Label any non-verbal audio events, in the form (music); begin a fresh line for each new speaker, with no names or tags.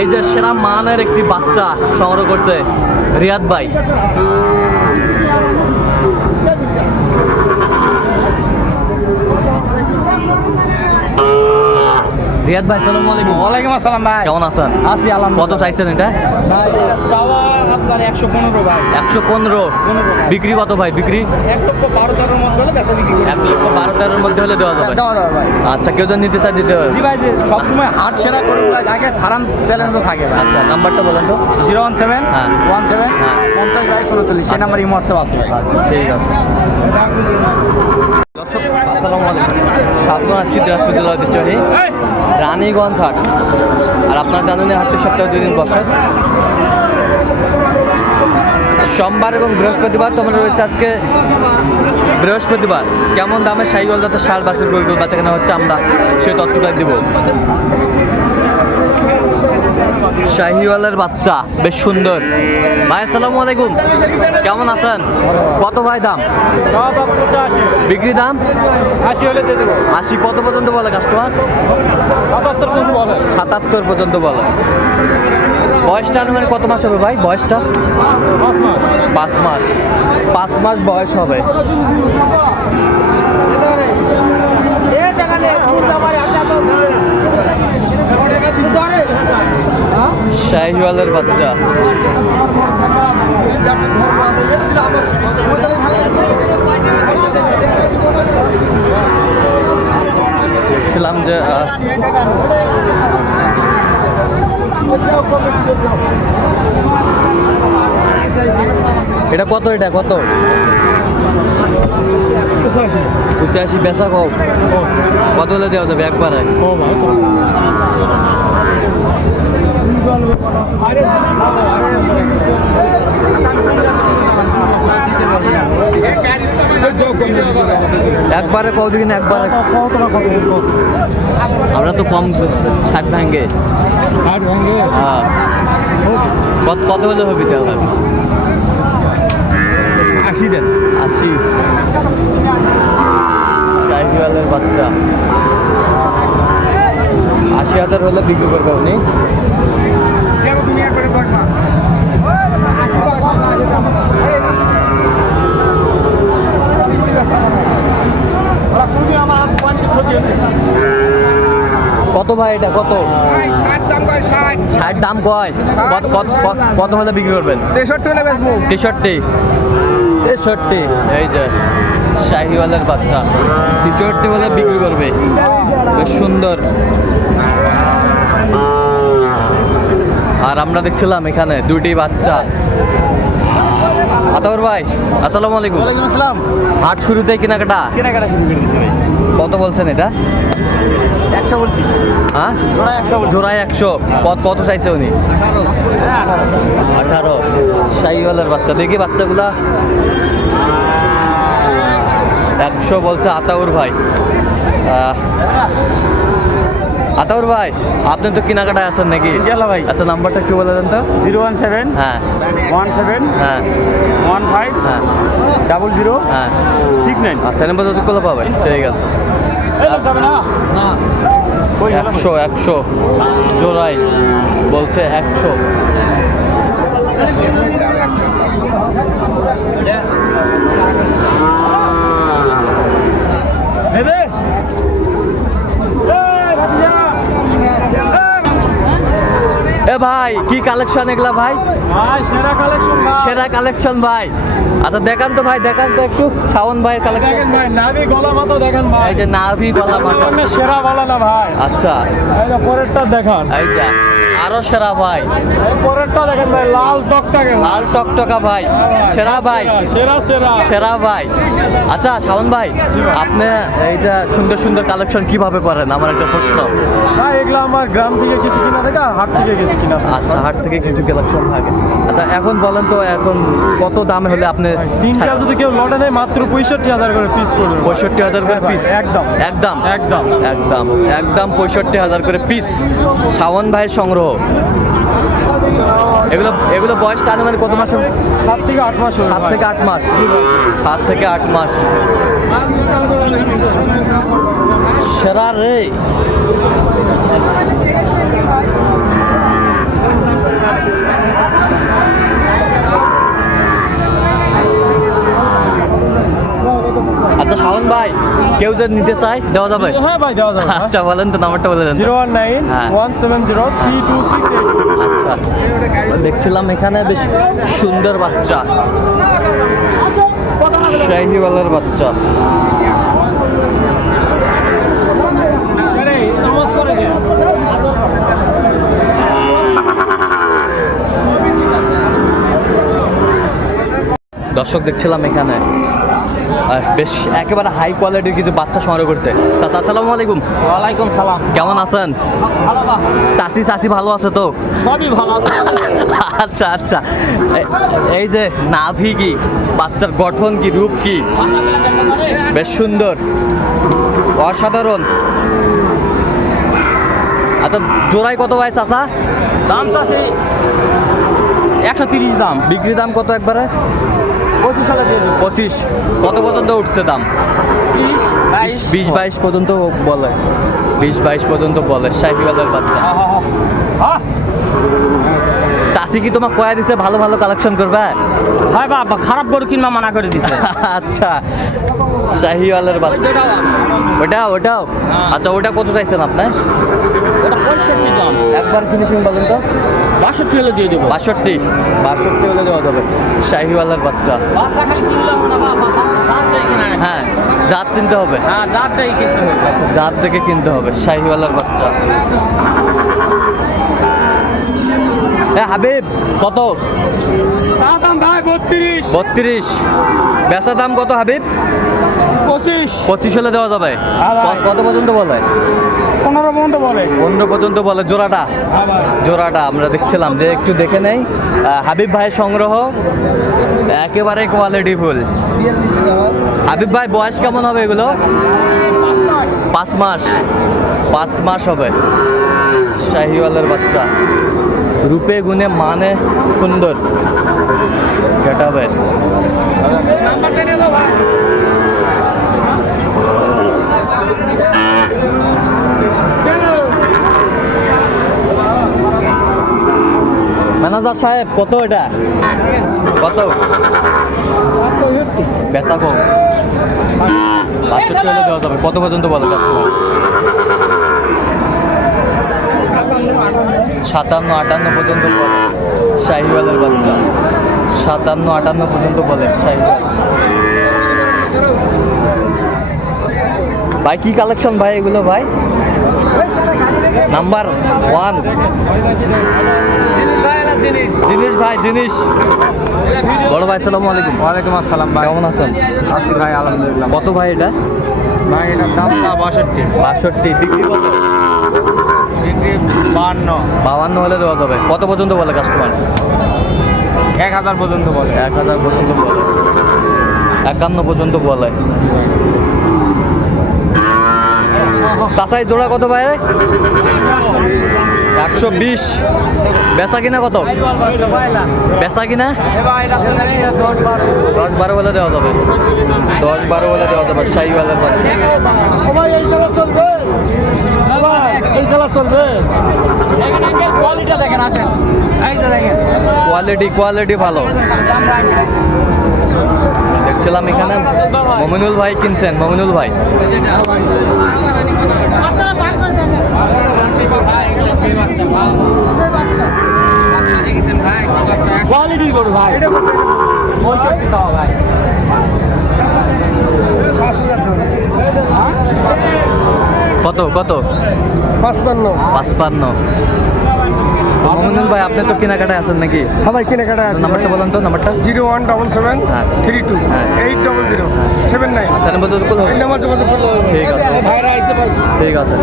এই যে সেরা মানের একটি বাচ্চা সংগ্রহ করছে রিয়াদ ভাই। রিয়াদ ভাই সালাম আলাইকুম।
ওয়ালাইকুম আসসালাম ভাই।
কেমন আছেন?
আছি আলহামদুলিল্লাহ।
কত চাইছেন এটা?
ভাই আপনার একশো পনেরো ভাই।
একশো পনেরো। বিক্রি কত ভাই? বিক্রি?
এক লক্ষ বারো তেরোর মধ্যে হলে বেচা বিক্রি
এক লক্ষ বারো তেরোর মধ্যে হলে দেওয়া যাবে।
দেওয়া যাবে ভাই।
আচ্ছা কেউ যদি নিতে চায় দিতে হবে।
জি ভাই যে সবসময় হাট সেরা করে ভাই। আগে ফার্ম চ্যালেঞ্জও থাকে
আচ্ছা নাম্বারটা বলেন তো।
জিরো ওয়ান সেভেন
হ্যাঁ।
ওয়ান সেভেন
হ্যাঁ।
পঞ্চাশ বাইশ উনচল্লিশ সেই নাম্বার ইমো হোয়াটসঅ্যাপ আছে ভাই।
আচ্ছা ঠিক আছে। দর্শক আসসালামু আলাইকুম। স্বাগত আছি দিনাজপুর জেলা ঐতিহ্যবাহী রানীগঞ্জ হাট। আর আপনার জানেন হাটটি সপ্তাহে দুই দিন বসে। সোমবার এবং বৃহস্পতিবার তোমার রয়েছে আজকে বৃহস্পতিবার। কেমন দামে সাইকেল যাতে সার বাছুর গরুগুলো বাচ্চা কেনা হচ্ছে আমরা সেই তথ্যটা দিব। শাহিওয়ালের বাচ্চা, বেশ সুন্দর। ভাই, আসসালামু আলাইকুম। কেমন আছেন? কত ভাই দাম? বিক্রি দাম?
আশি
আশি কত পর্যন্ত বলে কাস্টমার
সাতাত্তর পর্যন্ত বলে।
বয়সটা আনুমানিক কত মাস হবে ভাই? বয়সটা?
পাঁচ মাস।
পাঁচ মাস বয়স হবে। শাহিওয়ালের বাচ্চা। দেখছিলাম যে এটা কত এটা? কত? পঁচাশি বেচা কম। কত হলে দেওয়া যাবে একবারে। একবারে কতদিন একবারে। আমরা তো কম ষাট ভাঙ্গে। হ্যাঁ। কত কত হলে হবে দেওয়া
আশি দেন।
আশি। শাহিওয়ালের বাচ্চা। আশি হাজার হলে বিক্রি করবে উনি। কত ভাই এটা? কত? ষাট দাম কয় কত কত- কত- কত বিক্রি করবেন?
তেষট্টি
তেষট্টি। এই যে শাহিওয়ালের বাচ্চা। তেষট্টি বলে বিক্রি করবে। বেশ সুন্দর। আর আমরা দেখছিলাম এখানে দুটি বাচ্চা। আতাউর ভাই আসসালামু আলাইকুম।
ওয়ালাইকুম আসসালাম।
হাট শুরুতেই কেনাকাটা?
কেনাকাটা শুরু করে দিচ্ছি ভাই।
কত বলছেন এটা?
একশো বলছি।
হ্যাঁ? জোড়ায় একশো কত কত চাইছে উনি?
আঠারো।
আঠারো। বাচ্চা। দেখি বাচ্চাগুলা। একশো বলছে আতাউর ভাই। আতাউর ভাই আপনি তো কেনাকাটায় আছেন নাকি?
ভাই।
আচ্ছা নাম্বারটা একটু বলে দেন তো।
জিরো ওয়ান সেভেন
হ্যাঁ।
ওয়ান সেভেন
হ্যাঁ।
ওয়ান ফাইভ
হ্যাঁ।
ডাবল জিরো
হ্যাঁ।
Six nine.
আচ্ছা নাম্বার যতগুলো পাবেন। ঠিক আছে। একশো একশো। জোড়াই। বলছে একশো। এ ভাই। কি কালেকশন এগুলা ভাই?
ভাই সেরা কালেকশন
সেরা কালেকশন ভাই। আচ্ছা দেখান তো ভাই দেখান তো একটু। শাওন ভাইয়ের কালেকশন
ভাই নাভি গলা মতো দেখেন ভাই।
এই যে নাভি গলা মাথা।
সেরা বলে না ভাই।
আচ্ছা।
এই যে পরেরটা দেখান।
এই যা আরও সেরা ভাই।
পরেরটা দেখেন ভাই লাল টকটাকে
লাল টকটকা ভাই। সেরা ভাই।
সেরা সেরা।
সেরা ভাই। আচ্ছা শাওন ভাই আপনি এইটা সুন্দর সুন্দর কালেকশন কীভাবে করেন? আমার একটা প্রশ্ন।
ভাই এগুলো আমার গ্রাম থেকে কিছু কিনা থাকে আর হাট থেকে কিছু কিনা
আচ্ছা হাট থেকে কিছু কালেকশন থাকে আচ্ছা এখন বলেন তো এখন কত দামে হলে আপনি
তিনটা যদি কেউ লটে নেয় মাত্র পঁয়ষট্টি হাজার করে পিস পড়বে
পঁয়ষট্টি হাজার করে পিস
একদম।
একদম?
একদম।
একদম। একদম পঁয়ষট্টি হাজার করে পিস শাওন ভাইয়ের সংগ্রহ। এগুলো এগুলো বয়সটা আনুমানিক কত মাস?
সাত থেকে আট মাস
সাত থেকে আট মাস। সাত থেকে আট মাস। সেরা রে। কেউ যদি নিতে চায় দেওয়া যাবে?
হ্যাঁ ভাই দেওয়া যাবে
আচ্ছা বলেন তো নাম্বারটা বলে দেন।
জিরো ওয়ান নাইন
হ্যাঁ।
One seven zero three two six eight seven.
আচ্ছা। দেখছিলাম এখানে বেশ সুন্দর বাচ্চা। শাহিওয়ালার বাচ্চা। দর্শক দেখছিলাম এখানে। বেশ একেবারে হাই কোয়ালিটির কিছু বাচ্চা সংগ্রহ করছে। চাচা আসসালামু আলাইকুম।
ওয়ালাইকুম সালাম।
কেমন আছেন?
চাষি
চাচি ভালো আছে তো?
সবই ভালো আছে। (laughs)
আচ্ছা আচ্ছা। এই যে নাভি কি? বাচ্চার গঠন কি রূপ কি? বেশ সুন্দর। অসাধারণ। আচ্ছা জোড়াই কত ভাই চাচা?
দাম চাষে একশো তিরিশ দাম।
বিক্রি দাম কত একবারে?
পঁচিশ সালে দিয়ে
পঁচিশ। কত পর্যন্ত উঠছে দাম?
বিশ বাইশ।
বিশ বাইশ পর্যন্ত বলে। বিশ বাইশ পর্যন্ত বলে। শাহিওয়ালের বাচ্চা। চাষি। কি তোমার কয়া দিছে ভালো ভালো কালেকশন করবে?
হয় বাবা খারাপ গরু কিনবা মানা করে দিছে। (laughs)
আচ্ছা। শাহিওয়ালের বাচ্চা। ওটা। ওটাও
হ্যাঁ।
আচ্ছা ওটা কত চাইছেন আপনার?
ওটা পঁয়ষট্টি দাম
একবার ফিনিশিং বলেন তো?
বাষট্টি হলে দিয়ে দেবো।
বাষট্টি? বাষট্টি হলে দেওয়া যাবে। শাহিওয়ালের বাচ্চা। হ্যাঁ জাত চিনতে হবে।
হ্যাঁ জাত দেখে কিনতে হবে।
আচ্ছা জাত দেখে কিনতে হবে শাহিওয়ালার বাচ্চা। হ্যাঁ হাবিব কত?
দাম ভাই বত্রিশ।
বত্রিশ। বেচা দাম কত হাবিব?
পঁচিশ।
পঁচিশ হলে দেওয়া যাবে?
হ্যাঁ
কত পর্যন্ত বলে?
পনেরো পর্যন্ত বলে।
পনেরো পর্যন্ত বলে জোড়াটা?
হ্যাঁ
জোড়াটা আমরা দেখছিলাম যে একটু দেখে নেই। হাবিব ভাইয়ের সংগ্রহ একেবারে কোয়ালিটি ফুল। হাবিব ভাই বয়স কেমন হবে এগুলো? পাঁচ মাস। পাঁচ মাস হবে। শাহিওয়ালের বাচ্চা। রূপে গুণে মানে সুন্দর। যেটা ম্যানেজার সাহেব, কত এটা? কত? বেচা কম। বাষট্টি হলে দেওয়া যাবে। কত পর্যন্ত বলে সাতান্ন, আটান্ন পর্যন্ত বলে। শাহিওয়ালের বাচ্চা। সাতান্ন, আটান্ন পর্যন্ত বলে শাহিওয়াল। ভাই, কি কালেকশন ভাই এগুলো ভাই? নাম্বার ওয়ান
জিনিস ভাই জিনিস।
বড় ভাই সালাম আলাইকুম।
ওয়ালাইকুম আসসালাম ভাই।
কেমন আছেন?
আছি ভাই আলহামদুলিল্লাহ।
কত ভাই এটা?
ভাই এটার দাম বাষট্টি।
বাষট্টি। বিক্রি কত?
বিক্রি বাহান্ন।
বাউান্ন হলে দেওয়া যাবে। কত পর্যন্ত বলে কাস্টমার
এক হাজার পর্যন্ত বলে।
এক হাজার পর্যন্ত বলে। একান্ন পর্যন্ত বলে। চাষাই জোড়া কত ভাই একশো বিশ। বেচা কিনা কত? বেচা কিনা? দশ বারো বলে দেওয়া যাবে। দশ বারো বলে দেওয়া যাবে
এই যে দেখেন।
কোয়ালিটি কোয়ালিটি ভালো। দেখছিলাম এখানে। মমিনুল ভাই কিনছেন মমিনুল ভাই।
ভাই। পঁয়ষট্টি ভাই।
কত কত?
পাঁচপান্ন।
পাঁচপান্ন। মমিনুল ভাই আপনি তো কেনাকাটায় আছেন নাকি
হ্যাঁ ভাই কেনাকাটায় আছেন
নাম্বারটা বলেন তো নাম্বারটা
জিরো ওয়ান ডবল সেভেন
হ্যাঁ।
থ্রি টু
হ্যাঁ।
Eight double zero seven nine
আচ্ছা নাম্বার যোগাযোগ করলে হবে?
নাম্বার যোগাযোগ করলে হবে।
ঠিক আছে ঠিক আছে